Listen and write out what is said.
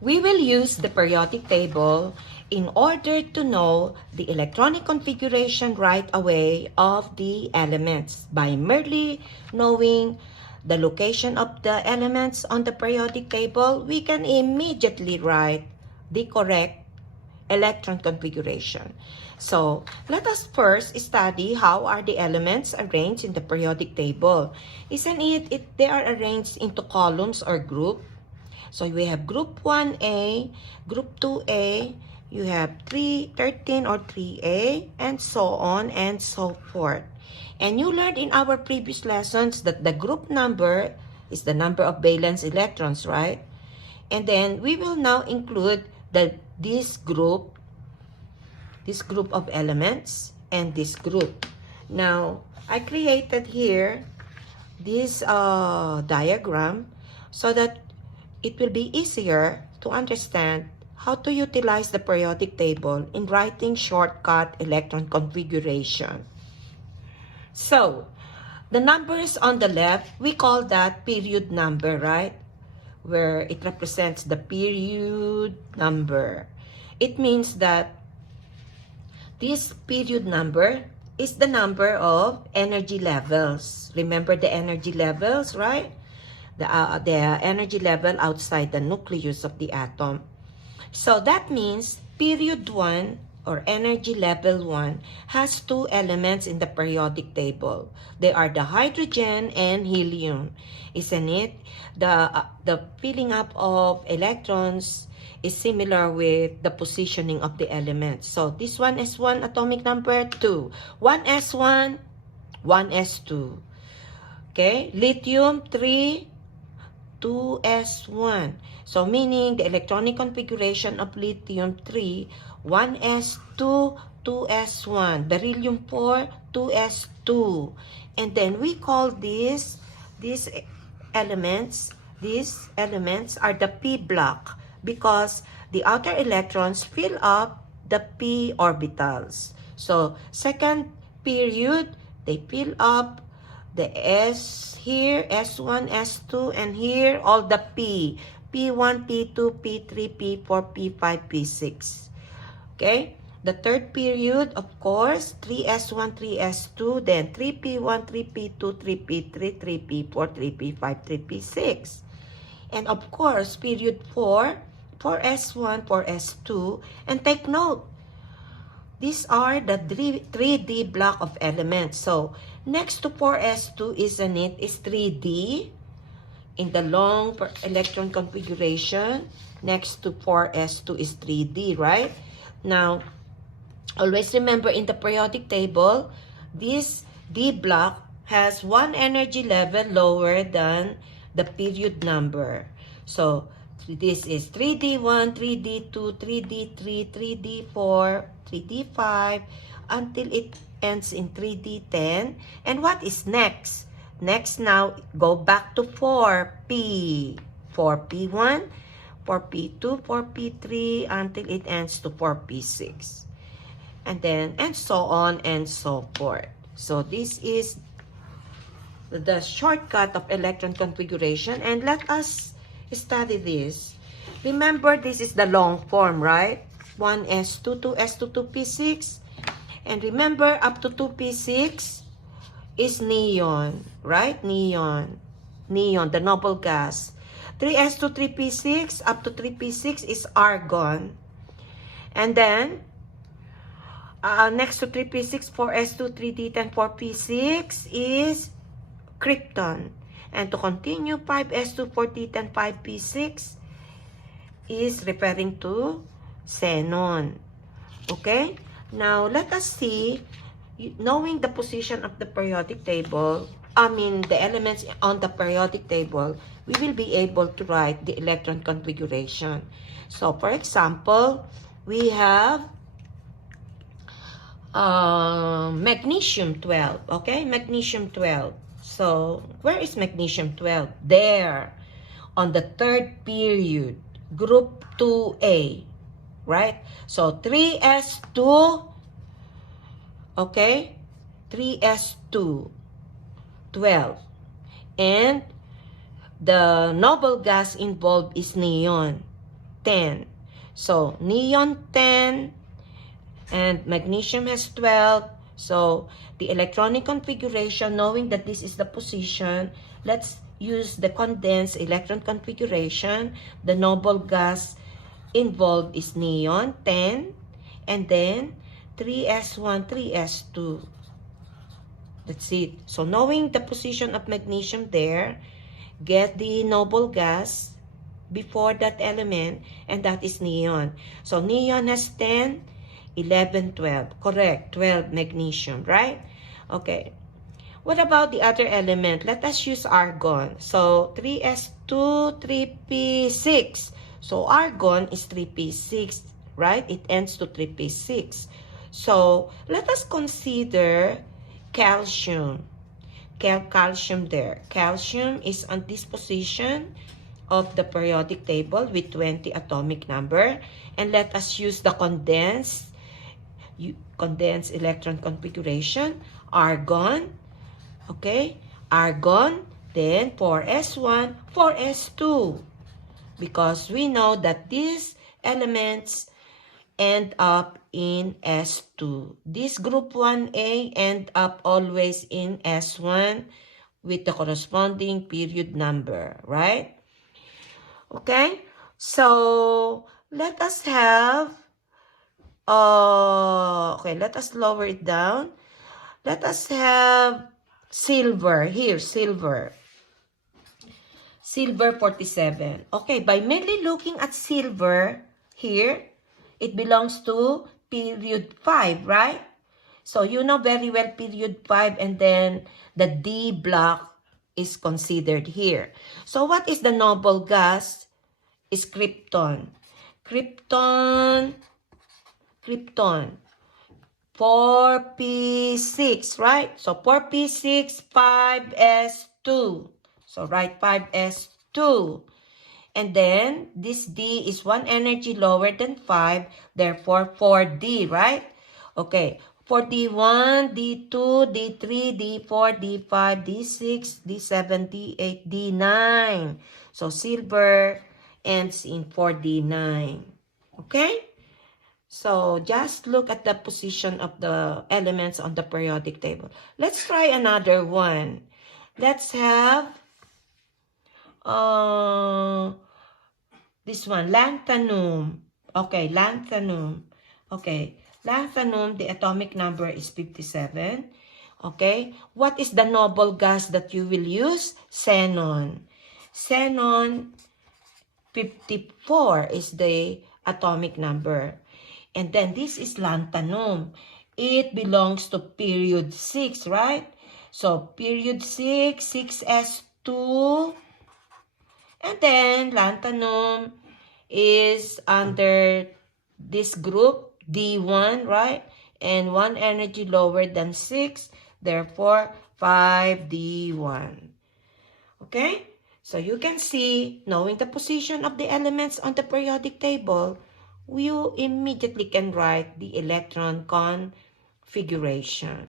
We will use the periodic table in order to know the electronic configuration right away of the elements. By merely knowing the location of the elements on the periodic table, we can immediately write the correct electron configuration. So, let us first study how are the elements arranged in the periodic table. Isn't it they are arranged into columns or groups? So we have group 1A, group 2A, you have 13 or 3A, and so on and so forth. And you learned in our previous lessons that the group number is the number of valence electrons, right? And then we will now include this group of elements and this group. Now, I created here this diagram so that it will be easier to understand how to utilize the periodic table in writing shortcut electron configuration. So, the numbers on the left, we call that period number, right? Where it represents the period number. It means that this period number is the number of energy levels. Remember the energy levels, right? The energy level outside the nucleus of the atom. So that means period 1 or energy level 1 has two elements in the periodic table. They are the hydrogen and helium. Isn't it? The filling up of electrons is similar with the positioning of the elements. So this one is 1 atomic number 2. 1s1, 1s2. Okay? Lithium 3, 2s1. So meaning the electronic configuration of lithium 3, 1s2, 2s1. Beryllium 4, 2s2. And then we call these elements are the p block because the outer electrons fill up the p orbitals. So second period, they fill up the S here, S1, S2, and here all the P. P1, P2, P3, P4, P5, P6. Okay? The third period, of course, 3S1, 3S2, then 3P1, 3P2, 3P3, 3P4, 3P5, 3P6. And of course, period 4, 4S1, 4S2, and take note, these are the 3D block of elements. So, next to 4s2, isn't it, is 3D in the long electron configuration. Next to 4s2 is 3D, right? Now, always remember in the periodic table, this D block has one energy level lower than the period number. So, this is 3D1, 3D2, 3D3, 3D4, 3D5, until it ends in 3D10. And what is next? Next now, go back to 4P. 4P1, 4P2, 4P3, until it ends to 4P6. And then, and so on and so forth. So this is the shortcut of electron configuration. And let us study this. Remember, this is the long form, right? 1s2, 2s2, 2p6. And remember, up to 2p6 is neon, right? Neon, the noble gas. 3s2, 3p6, up to 3p6 is argon. And then, next to 3p6, 4s2, 3d10, 4p6 is krypton. And to continue, 5s2, 4d10, 5p6 is referring to xenon. Okay? Now, let us see, knowing the position of the periodic table, the elements on the periodic table, we will be able to write the electron configuration. So, for example, we have magnesium 12. Okay? Magnesium 12. So, where is magnesium 12? There. On the third period. Group 2A. Right? So, 3s2. Okay? 3s2. 12. And the noble gas involved is neon. 10. So, neon 10 and magnesium has 12. So, the electronic configuration, knowing that this is the position, let's use the condensed electron configuration. The noble gas involved is neon 10 and then 3s1, 3s2. That's it. So, knowing the position of magnesium there, get the noble gas before that element, and that is neon. So, neon has 10, 11, 12. Correct. 12 magnesium, right? Okay. What about the other element? Let us use argon. So, 3s2, 3p6. So, argon is 3p6, right? It ends to 3p6. So, let us consider calcium. Calcium there. Calcium is on this position of the periodic table with 20 atomic number. And let us use the condensed electron configuration. Argon. Okay? Argon. Then 4s1, 4s2. Because we know that these elements end up in S2. This group 1A end up always in S1 with the corresponding period number, right? Okay? So, let us have, okay, let us lower it down. Let us have silver. Here, silver. Silver 47. Okay, by mainly looking at silver here, it belongs to period 5, right? So, you know very well period 5 and then the D block is considered here. So, what is the noble gas? Is krypton. Krypton. 4p6, right? So, 4p6, 5s2. So, write 5s2. And then, this D is one energy lower than 5. Therefore, 4D, right? Okay. For D1, D2, D3, D4, D5, D6, D7, D8, D9. So, silver ends in 4D9. Okay? So, just look at the position of the elements on the periodic table. Let's try another one. Let's have this one, lanthanum. Okay, lanthanum. Okay, lanthanum, the atomic number is 57. Okay, what is the noble gas that you will use? Xenon. Xenon 54 is the atomic number. And then this is lanthanum. It belongs to period 6, right? So, period 6, 6s2. And then, lanthanum is under this group, D1, right? And one energy lower than 6. Therefore, 5D1. Okay? So, you can see, knowing the position of the elements on the periodic table, you immediately can write the electron configuration.